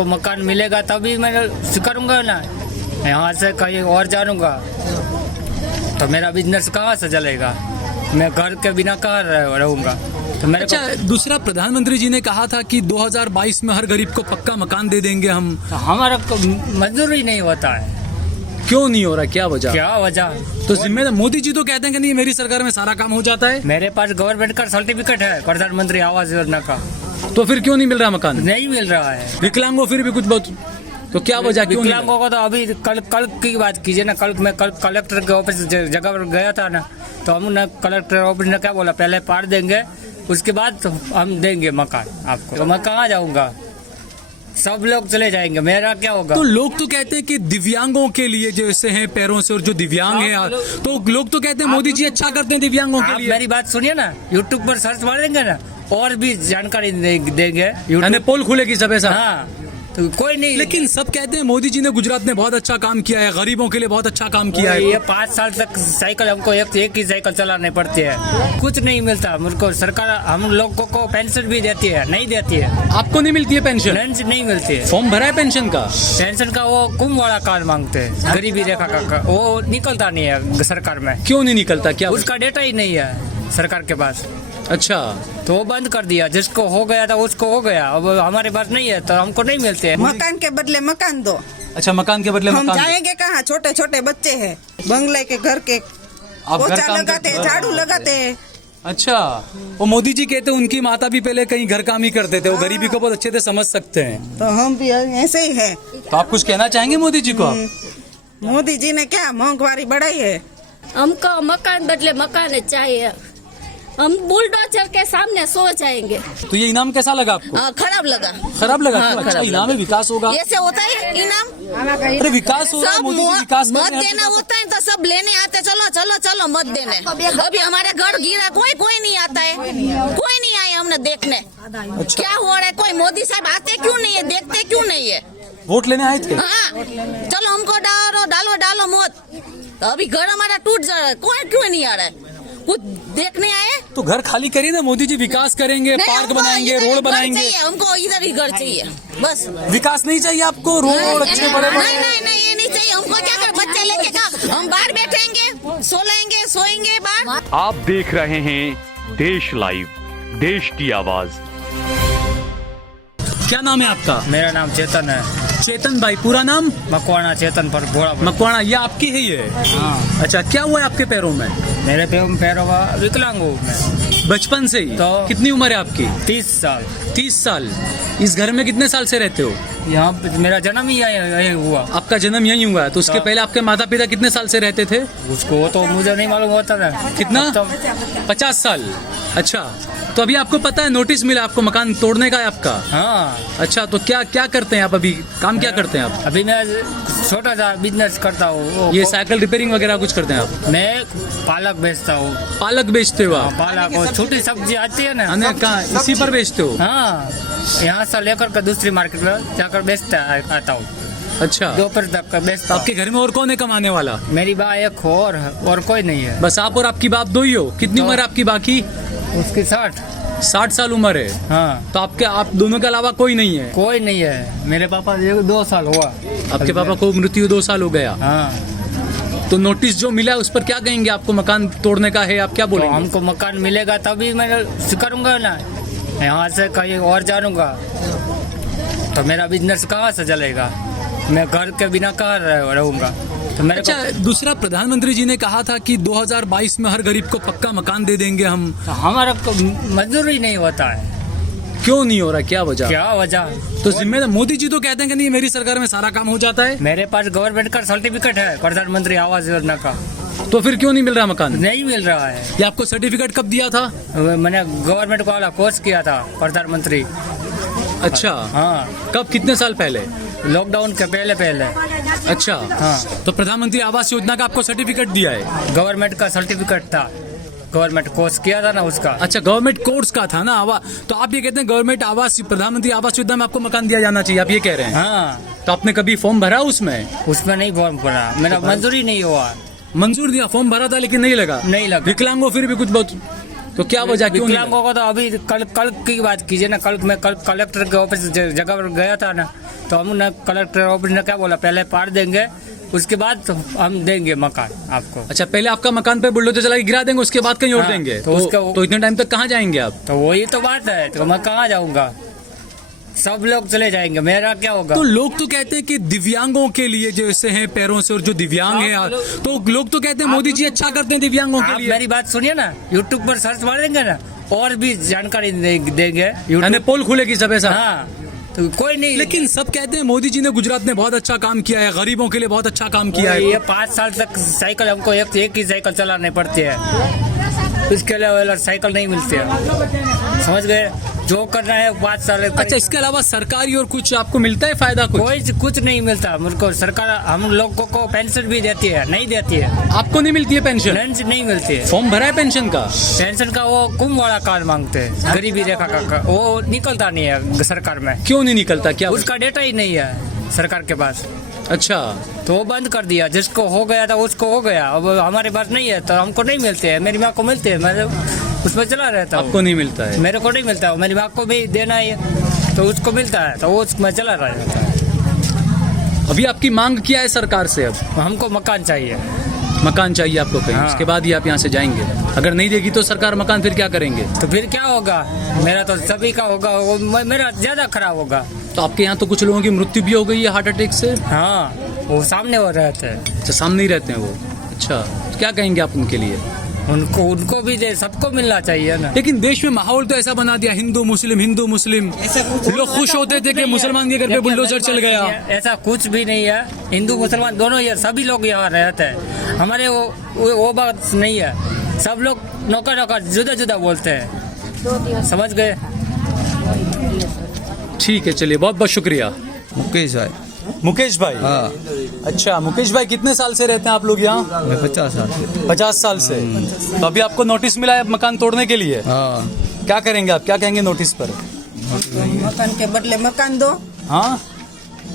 हमको मकान मिलेगा तभी मैं करूँगा ना, यहाँ से कहीं और जानूँगा तो मेरा बिजनेस कहाँ से चलेगा, मैं घर के बिना कहाँ रहूँगा। तो मेरे अच्छा, दूसरा प्रधानमंत्री जी ने कहा था कि 2022 में हर गरीब को पक्का मकान दे देंगे हम। तो हमारा मंजूर ही नहीं होता है। क्यों नहीं हो रहा, क्या वजह? क्या वजह? तो जिम्मेदार मोदी जी तो कहते हैं कि नहीं मेरी सरकार में सारा काम हो जाता है। मेरे पास गवर्नमेंट का सर्टिफिकेट है प्रधानमंत्री आवास योजना का। तो फिर क्यों नहीं मिल रहा मकान? नहीं मिल रहा है। विकलांगों फिर भी कुछ बहुत, तो क्या वजह क्यों? विकलांगों को तो अभी कल की बात कीजिए ना, कल मैं कलेक्टर के ऑफिस जगह पर गया था ना, तो हम कलेक्टर ऑफिस ने क्या बोला, पहले पार देंगे उसके बाद तो हम देंगे मकान आपको। तो मैं कहाँ जाऊँगा, सब लोग चले जाएंगे, मेरा क्या होगा? तो लोग तो कहते हैं कि दिव्यांगों के लिए जैसे हैं पैरों से और जो दिव्यांग है, तो लोग तो कहते हैं मोदी जी अच्छा करते हैं दिव्यांगों के लिए। मेरी बात सुनिए ना, यूट्यूब पर सर्च मारेंगे ना और भी जानकारी देंगे, पोल खुलेगी सब ऐसा। हाँ, तो कोई नहीं। लेकिन सब कहते हैं मोदी जी ने गुजरात में बहुत अच्छा काम किया है, गरीबों के लिए बहुत अच्छा काम किया है। ये 5 साल तक साइकिल हमको एक ही साइकिल चलाने पड़ती है, कुछ नहीं मिलता मुझको। सरकार हम लोगों को पेंशन भी देती है, नहीं देती है। आपको नहीं मिलती है पेंशन? पेंशन नहीं मिलती है। फॉर्म भरा है पेंशन का? पेंशन का वो कुंभ वाला कार्ड मांगते हैं, गरीबी रेखा का, वो निकलता नहीं है सरकार में। क्यों नहीं निकलता, क्या उसका डेटा ही नहीं है सरकार के पास। अच्छा, तो वो बंद कर दिया, जिसको हो गया था उसको हो गया, अब हमारे पास नहीं है तो हमको नहीं मिलते हैं। मकान के बदले मकान दो। अच्छा, मकान के बदले हम मकान। जाएंगे कहाँ, छोटे छोटे बच्चे हैं, बंगले के घर के पोछा लगाते हैं, झाड़ू लगाते हैं। अच्छा, वो मोदी जी कहते हैं उनकी माता भी पहले कहीं घर काम ही करते थे, वो गरीबी को बहुत अच्छे से समझ सकते हैं। तो हम भी ऐसे ही है। तो आप कुछ कहना चाहेंगे मोदी जी को? आप? मोदी जी ने क्या महंगाई बढ़ाई है। हमको मकान बदले मकान चाहिए, हम बुलडोजर के सामने सो जाएंगे। तो ये इनाम कैसा लगा आपको? खराब लगा। खराब लगा? हाँ, अच्छा, इनाम है, विकास होगा। ऐसे होता है इनाम? अरे विकास हो रहा है, सब मोदी जी विकास कर मत रहे हैं। देना होता है तो सब लेने आते, चलो चलो चलो मत देने। अभी हमारे घर गिरा, कोई नहीं आता है, कोई नहीं आया हमने देखने। अच्छा। क्या हो रहा है, कोई मोदी साहब आते क्यों नहीं है, देखते क्यों नहीं है? वोट लेने आए थे? हाँ, चलो हमको डालो मत। अभी घर हमारा टूट जा रहा है, कोई क्यों नहीं आ रहा है, कुछ देखने आए? तो घर खाली करिए ना, मोदी जी विकास करेंगे, पार्क बनाएंगे, रोड बनाएंगे। हमको इधर ही घर चाहिए बस। विकास नहीं चाहिए आपको? रोड अच्छे बड़े बड़े? नहीं ये नहीं चाहिए हमको। क्या कर, बच्चे लेके का हम बाहर बैठेंगे, सोएंगे बाहर। आप देख रहे हैं देश लाइव, देश की आवाज। क्या नाम है आपका? मेरा नाम चेतन है। चेतन भाई, पूरा नाम? मकवाना चेतन पर बोड़ा। मकवाना, ये आपकी है ये? हाँ। अच्छा, क्या हुआ है आपके पैरों में? मेरे पैरों का विकलांग हूँ मैं बचपन से ही? तो कितनी उम्र है आपकी? 30 साल। 30 साल। इस घर में कितने साल से रहते हो? यहाँ पे मेरा जन्म ही यही हुआ। आपका जन्म यहीं हुआ है? तो उसके पहले आपके माता पिता कितने साल से रहते थे? उसको तो मुझे नहीं मालूम होता था। कितना? तो 50 साल। अच्छा, तो अभी आपको पता है नोटिस मिला आपको मकान तोड़ने का है आपका? हाँ। अच्छा, तो क्या करते हैं आप अभी, काम क्या करते हैं आप? अभी मैं छोटा सा बिजनेस करता हूँ। ये साइकिल रिपेयरिंग वगैरह कुछ करते हैं आप? मैं पालक बेचता हूँ। पालक बेचते हो आप? पालक और छोटी सब्जी आती है ना, कहाँ, इसी पर बेचते हो? हाँ, यहाँ से लेकर के दूसरी मार्केट में जाकर बेचता आता हूँ। अच्छा, दोपहर तक बेचता। आपके घर में और कौन है कमाने वाला? मेरी बा एक और कोई नहीं है। बस आप और आपकी बाप दो ही हो? कितनी उम्र है आपकी बाकी? उसकी 60 साल उम्र है। हाँ। तो आप दोनों के अलावा कोई नहीं है? कोई नहीं है। मेरे पापा 2 साल हुआ। आपके पापा को मृत्यु 2 साल हो गया? हाँ। तो नोटिस जो मिला उस पर क्या कहेंगे? आपको मकान तोड़ने का है, आप क्या बोलेंगे? तो हमको मकान मिलेगा तभी मैं करूँगा ना, यहाँ से कहीं और जानूँगा तो मेरा बिजनेस कहाँ से चलेगा, मैं घर के बिना कहाँ रहूँगा। तो मेरे अच्छा, दूसरा प्रधानमंत्री जी ने कहा था कि 2022 में हर गरीब को पक्का मकान दे देंगे हम। तो हमारा मंजूर ही नहीं होता है। क्यों नहीं हो रहा, क्या वजह? क्या वजह? तो जिम्मेदार मोदी जी तो कहते हैं कि नहीं मेरी सरकार में सारा काम हो जाता है। मेरे पास गवर्नमेंट का सर्टिफिकेट है प्रधानमंत्री आवास योजना का। तो फिर क्यों नहीं मिल रहा मकान? नहीं मिल रहा है। ये आपको सर्टिफिकेट कब दिया था? मैंने गवर्नमेंट वाला कोर्स किया था प्रधानमंत्री। अच्छा, हाँ। कब, कितने साल पहले? लॉकडाउन के पहले। अच्छा, हाँ। तो प्रधानमंत्री आवास योजना का आपको सर्टिफिकेट दिया है? गवर्नमेंट का सर्टिफिकेट था, गवर्नमेंट कोर्स किया था ना उसका। अच्छा, गवर्नमेंट कोर्स का था ना आवास। तो आप ये कहते हैं गवर्नमेंट आवास, प्रधानमंत्री आवास योजना में आपको मकान दिया जाना चाहिए, आप ये कह रहे हैं? हाँ। तो आपने कभी फॉर्म भरा उसमें? उसमें नहीं फॉर्म भरा, मेरा मंजूरी नहीं हुआ। मंजूर दिया, फॉर्म भरा था लेकिन नहीं लगा? नहीं लगा। विकलांगों फिर भी कुछ बहुत, तो क्या वजह, क्यों नहीं विकलांगों को तो अभी कल की बात कीजिए ना, कल मैं कलेक्टर के ऑफिस जगह पर गया था ना, तो हम ना कलेक्टर ऑफिस ने क्या बोला, पहले पाड़ देंगे उसके बाद तो हम देंगे मकान आपको। अच्छा, पहले आपका मकान पे बुलडोजर चला के गिरा देंगे, उसके बाद कहीं और हाँ, देंगे। तो तो इतने टाइम तक कहाँ जाएंगे आप? तो वही तो बात है, तो मैं कहाँ जाऊंगा, सब लोग चले जाएंगे, मेरा क्या होगा। तो लोग तो कहते हैं कि दिव्यांगों के लिए जो ऐसे हैं पैरों से और जो दिव्यांग हैं, तो लोग तो कहते हैं मोदी जी अच्छा करते हैं दिव्यांगों के आप लिए। मेरी बात सुनिए ना, यूट्यूब पर सर्च मारेंगे ना और भी जानकारी देंगे। यानी पोल खुलेगी सब ऐसा? हाँ, तो कोई नहीं। लेकिन सब कहते हैं मोदी जी ने गुजरात में बहुत अच्छा काम किया है, गरीबों के लिए बहुत अच्छा काम किया है। ये 5 साल तक साइकिल हमको एक ही साइकिल चलानी पड़ती है, उसके अलावा साइकिल नहीं मिलती है, समझ गए। जो करना है 5 साल। अच्छा, इसके अलावा सरकारी और कुछ आपको मिलता है फायदा? कुछ नहीं मिलता मुझको। सरकार हम लोगों को पेंशन भी देती है, नहीं देती है। आपको नहीं मिलती है पेंशन? पेंशन नहीं मिलती है। फॉर्म भरा है पेंशन का? पेंशन का वो कुंभ वाला कार्ड मांगते हैं, गरीबी रेखा का, वो निकलता नहीं है सरकार में। क्यों नहीं निकलता? क्या उसका डेटा ही नहीं है सरकार के पास। अच्छा, तो वो बंद कर दिया, जिसको हो गया था उसको हो गया, अब हमारे पास नहीं है तो हमको नहीं मिलते हैं। मेरी माँ को मिलते हैं, मैं उसमें चला रहता हूँ। आपको नहीं मिलता है? मेरे को नहीं मिलता है, मेरी माँ को भी देना है तो उसको मिलता है, तो वो उसमें चला रहता है। अभी आपकी मांग क्या है सरकार से? अब हमको मकान चाहिए। मकान चाहिए आपको कहीं? हाँ। उसके बाद ही आप यहाँ से जाएंगे? अगर नहीं देगी तो सरकार मकान, फिर क्या करेंगे? तो फिर क्या होगा, मेरा तो सभी का होगा, मेरा ज्यादा खराब होगा। तो आपके यहाँ तो कुछ लोगों की मृत्यु भी हो गई है हार्ट अटैक से? हाँ, वो सामने हो रहते हैं। अच्छा, सामने ही रहते हैं वो? अच्छा, तो क्या कहेंगे आप उनके लिए? उनको भी दे, सबको मिलना चाहिए ना। लेकिन देश में माहौल तो ऐसा बना दिया, हिंदू मुस्लिम लोग खुश होते थे कि मुसलमान के घर पे बुलडोजर चल गया। ऐसा कुछ भी नहीं है, हिंदू मुसलमान दोनों ये सभी लोग यहाँ रहते हैं। हमारे वो बात नहीं है, सब लोग नौकर जुदा जुदा बोलते हैं, समझ गए। ठीक है, चलिए, बहुत बहुत शुक्रिया। मुकेश भाई। हाँ। अच्छा, मुकेश भाई कितने साल से रहते हैं आप लोग यहाँ? 50 साल से। 50 साल से। तो अभी आपको नोटिस मिला है मकान तोड़ने के लिए? हाँ। क्या करेंगे आप, क्या कहेंगे नोटिस पर? मकान के बदले मकान दो। हाँ,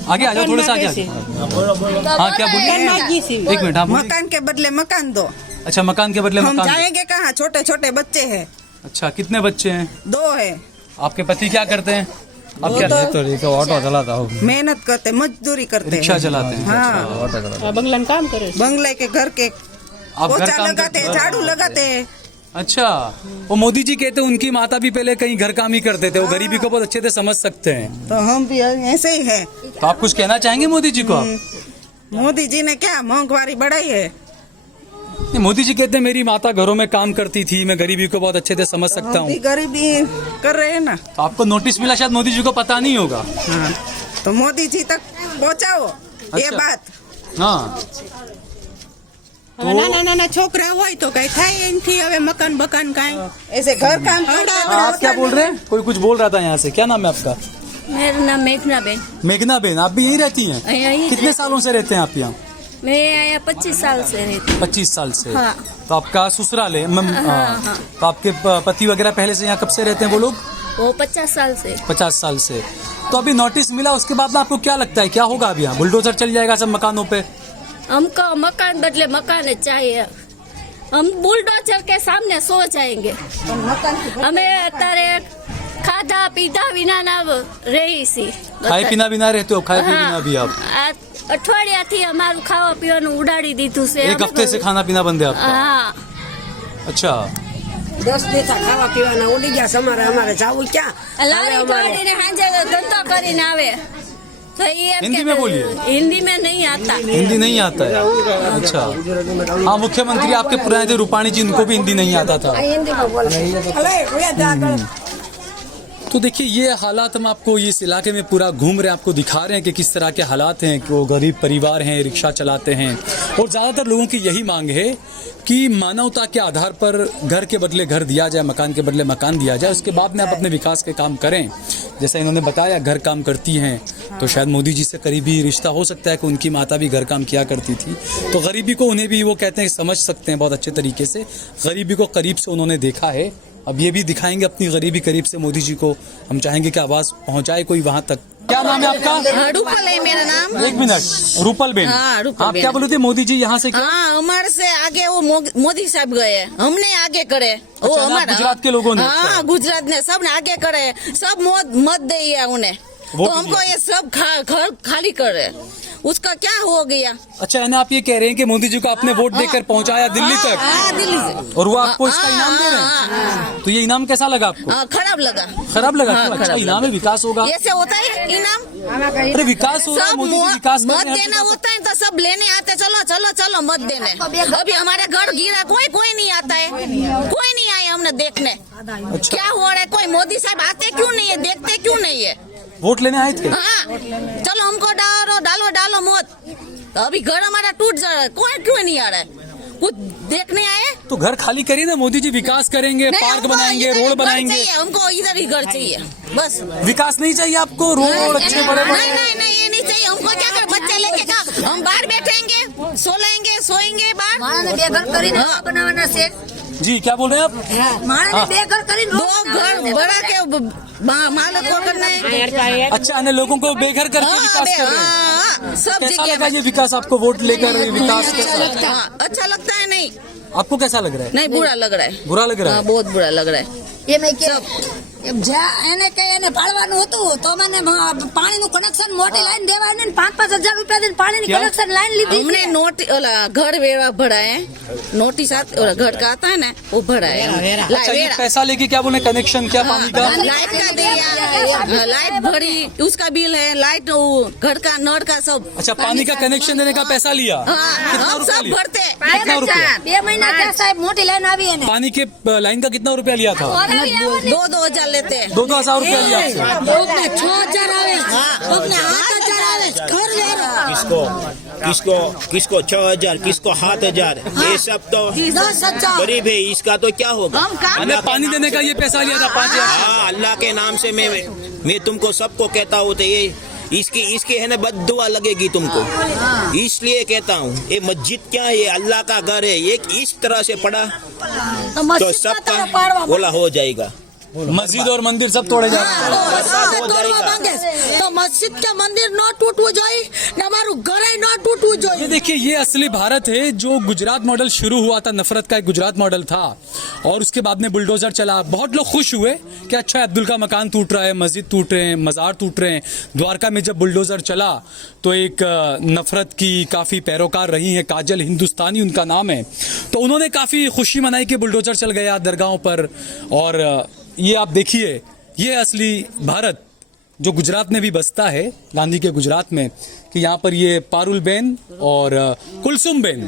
आगे आ जाओ, थोड़ा सा आगे। हाँ, क्या बोलिए? एक मिनट। हाँ, मकान के बदले मकान दो। अच्छा, मकान के बदले हम मकान। जाएंगे कहाँ, छोटे छोटे बच्चे हैं। अच्छा, कितने बच्चे हैं? 2 है। आपके पति क्या करते हैं? आप क्या? तो ऑटो चलाता हूँ। मेहनत करते, मजदूरी करते, रिक्शा चलाते हैं? हाँ, ऑटो चलाता बंगला में काम करे। बंगले के घर के आप घर पोछा काम लगाते हैं, करते झाड़ू लगाते हैं। अच्छा, वो मोदी जी कहते हैं उनकी माता भी पहले कहीं घर काम ही करते थे, वो गरीबी को बहुत अच्छे से समझ सकते हैं। तो हम भी ऐसे ही है। तो आप कुछ कहना चाहेंगे मोदी जी को? आप? मोदी जी ने क्या महंगाई बढ़ाई है। नहीं, मोदी जी कहते हैं मेरी माता घरों में काम करती थी, मैं गरीबी को बहुत अच्छे से समझ सकता हम भी हूँ। गरीबी कर रहे हैं ना। तो आपको नोटिस मिला, शायद मोदी जी को पता नहीं होगा। हाँ, तो मोदी जी तक पहुँचाओ ये अच्छा। बात। हाँ, નાના છોકરા હોય તો કઈ થાય એનથી હવે મકાન બકાન કાંઈ ऐसे घर काम करते आप क्या बोल रहे हैं? कोई कुछ बोल रहा था यहाँ से। क्या नाम है आपका? मेरा नाम मेघना बेन। मेघना बेन, आप भी यहीं रहती हैं? यहीं कितने सालों से रहते हैं आप यहाँ? मैं यहाँ 25 साल से रहती 25 साल से। हाँ। तो आपका ससुराल है? हाँ। तो आपके पति वगैरह पहले से यहाँ कब से रहते हैं वो लोग? वो 50 साल से। 50 साल से। तो अभी नोटिस मिला, उसके बाद में आपको क्या लगता है क्या होगा? अब यहाँ बुलडोजर चल जाएगा सब मकानों पे? हमको मकान बदले मकान चाहिए। हम बुलडोजर के सामने सो जाएंगे। हमें अतारे खाधा पीधा विना ना रही सी। खाए पीना भी ना रहते हो? खाए पीना भी आप? અઠવાડિયાથી અમારું ખાવા પીવાનું ઉડાડી દીધું છે। एक हफ्ते से खाना पीना बंद है आपका? हाँ, अच्छा। 10 દિવસ ખાવા પીવાના ઉડી ગયા અમારે અમારે જાવું ક્યાં લારી કાઢીને સાંજે ધંધો કરીને આવે तो ये एम हिंदी कहते- में बोलिए। हिंदी में नहीं आता। हिंदी नहीं आता है? अच्छा। हाँ, मुख्यमंत्री आपके पुराने थे रूपाणी जी, उनको भी हिंदी नहीं आता था। तो देखिए, ये हालात हम आपको इस इलाके में पूरा घूम रहे हैं, आपको दिखा रहे हैं कि किस तरह के हालात हैं, कि वो गरीब परिवार हैं, रिक्शा चलाते हैं, और ज़्यादातर लोगों की यही मांग है कि मानवता के आधार पर घर के बदले घर दिया जाए, मकान के बदले मकान दिया जाए, उसके बाद में आप अपने विकास के काम करें। जैसा इन्होंने बताया, घर काम करती हैं, तो शायद मोदी जी से करीबी रिश्ता हो सकता है कि उनकी माता भी घर काम किया करती थी, तो गरीबी को उन्हें भी वो कहते हैं समझ सकते हैं बहुत अच्छे तरीके से। गरीबी को करीब से उन्होंने देखा है। अब ये भी दिखाएंगे अपनी गरीबी करीब से मोदी जी को। हम चाहेंगे कि आवाज पहुंचाए कोई वहां तक। क्या नाम है आपका? रूपल है मेरा नाम। एक मिनट, रूपल बेन। हाँ, रूपल आप बेन। क्या बोले थे? मोदी जी यहाँ से क्या? हाँ, हमारे से आगे वो मोदी साहब गए, हमने आगे करे। वो अच्छा, हमारा गुजरात के लोगों ने? हाँ, गुजरात ने सब ने आगे करे, सब मत दे उन्हें। तो हमको ये सब घर खाली कर रहे हैं। उसका क्या हो गया? अच्छा यानी आप ये कह रहे हैं कि मोदी जी को आपने वोट देकर पहुंचाया दिल्ली तक, दिल्ली से, और वो आपको इसका इनाम दे रहे हैं? तो ये इनाम कैसा लगा आपको? खराब लगा। खराब लगा? क्यों? अच्छा इनाम है, विकास होगा। ऐसे होता है इनाम? अरे विकास हो रहा है, सब मोदी जी विकास कर मत रहे हैं, देना होता है तो सब लेने आते, चलो चलो चलो मत देने। अभी हमारे घर गिरा, कोई नहीं आता है, कोई नहीं आया हमने देखने। अच्छा। क्या हो रहा है? कोई मोदी साहब आते क्यों नहीं है, देखते क्यों नहीं है? वोट लेने आए थे? हाँ, चलो हमको डालो मत। तो अभी घर हमारा टूट जा रहा है, कोई क्यों नहीं आ रहा है? कुछ देखने आए तो घर खाली करिए ना, मोदी जी विकास करेंगे, नहीं, पार्क हमको बनाएंगे, इधर ही रोड घर बनाएंगे। चाहिए, हमको इधर ही घर चाहिए बस। विकास नहीं चाहिए आपको? रोड अच्छे बड़े बड़े? नहीं ये नहीं चाहिए हमको। क्या कर बच्चे लेके का हम बाहर बैठेंगे, सोएंगे बाहर। बनाना से जी क्या बोल रहे हैं आप? माने बेघर करीन दो घर बड़ा के मालक को करना है। अच्छा अन्य लोगों को बेघर करके विकास कर रहे हैं। सब कैसा जगह लगा ये विकास आपको? वोट लेकर विकास कैसा? अच्छा लगता है? नहीं आपको कैसा लग रहा है? नहीं बुरा लग रहा है। बुरा लग रहा है? बहुत बुरा लग रहा है। એ મેં કે એને કઈ એને પાડવાનું હતું તો મને પાણીનું કનેક્શન મોટી લાઈન દેવાય ને 5-5 હજાર રૂપિયા દઈને પાણીની क्या? કનેક્શન લાઈન લીધી हमने घर वेरा भरा है, नोटिस घर का आता है ना वो भरा है। अच्छा ये पैसा लेके क्या बोले, कनेक्शन क्या पानी का? लाइट का दिया, लाइट भरी, उसका बिल है, लाइट घर का नल का सब। अच्छा पानी का कनेक्शन देने का पैसा लिया? कितना हम रुपया सब लिया? भरते। कितना रुपया? 2 મહિના ત્યાં સાહેબ મોટી લાઈન આવી એને पानी के लाइन का कितना रुपया लिया था? 2-2 हजार लेते हैं। 2-2 हजार रुपया लिया आपसे? કોકને 6000 આવે કોકને 8000 આવે ઘર વેરો किसको 6000, किसको 7000, ये सब तो 10,000 गरीब है, इसका तो क्या होगा? हम काम हमने पानी देने का ये पैसा लिया था 5,000। हाँ, अल्लाह के नाम से मैं तुमको सबको कहता हूँ, तो ये इसकी है ना बद्दुआ लगेगी तुमको, इसलिए कहता हूँ। ये मस्जिद क्या है? ये अल्लाह का घर है। एक इस तरह से पड़ा तो सबका बोला हो जाएगा। मस्जिद और मंदिर सब तोड़े जा रहे हैं। તો મસ્જિદ કે મંદિર ન તૂટવું જોઈએ ને અમારું ઘરે ન તૂટવું ये જોઈએ। देखिए ये असली भारत है। जो गुजरात मॉडल शुरू हुआ था, नफरत का एक गुजरात मॉडल था, और उसके बाद में बुलडोजर चला। बहुत लोग खुश हुए कि अच्छा अब्दुल का मकान टूट रहा है, मस्जिद टूट रहे हैं, मजार टूट रहे हैं। द्वारका में जब बुलडोजर चला तो एक नफरत की काफ़ी पैरोकार रही हैं, काजल हिंदुस्तानी उनका नाम है, तो उन्होंने काफ़ी खुशी मनाई कि बुलडोजर चल गया दरगाहों पर। और ये आप देखिए ये असली भारत जो गुजरात में भी बसता है, गांधी के गुजरात में, कि यहाँ पर ये पारुल बेन और कुलसुम बेन,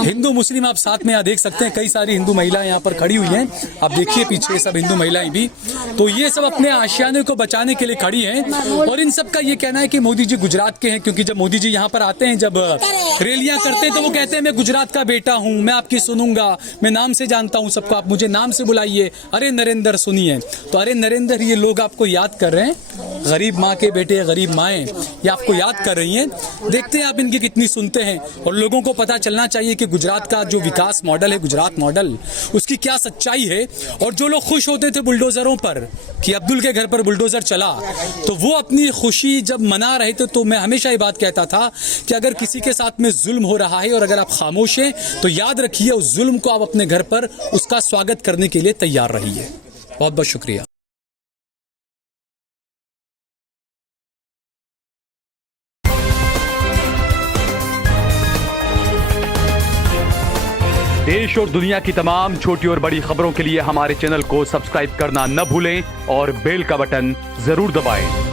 हिंदू मुस्लिम आप साथ में यहाँ देख सकते हैं। कई सारी हिंदू महिलाएं यहाँ पर खड़ी हुई हैं, आप देखिए पीछे सब हिंदू महिलाएं भी। तो ये सब अपने आशियाने को बचाने के लिए खड़ी हैं। और इन सब का ये कहना है कि मोदी जी गुजरात के हैं, क्योंकि जब मोदी जी यहाँ पर आते हैं, जब रैलियां करते हैं, तो वो कहते हैं मैं गुजरात का बेटा हूँ, मैं आपकी सुनूंगा, मैं नाम से जानता हूँ सबको, आप मुझे नाम से बुलाइए, अरे नरेंद्र सुनिए। तो अरे नरेंद्र ये लोग आपको याद कर रहे हैं, गरीब माँ के बेटे, गरीब माएँ ये आपको याद कर रही हैं। देखते हैं आप इनकी कितनी सुनते हैं। और लोगों को पता चलना चाहिए कि गुजरात का जो विकास मॉडल है, गुजरात मॉडल, उसकी क्या सच्चाई है। और जो लोग खुश होते थे बुलडोजरों पर कि अब्दुल के घर पर बुलडोजर चला, तो वो अपनी खुशी जब मना रहे थे, तो मैं हमेशा ये बात कहता था कि अगर किसी के साथ में जुल्म हो रहा है और अगर आप खामोश हैं, तो याद रखिए उस जुल्म को आप अपने घर पर उसका स्वागत करने के लिए तैयार रहिए। बहुत बहुत शुक्रिया। देश और दुनिया की तमाम छोटी और बड़ी खबरों के लिए हमारे चैनल को सब्सक्राइब करना न भूलें और बेल का बटन जरूर दबाएं।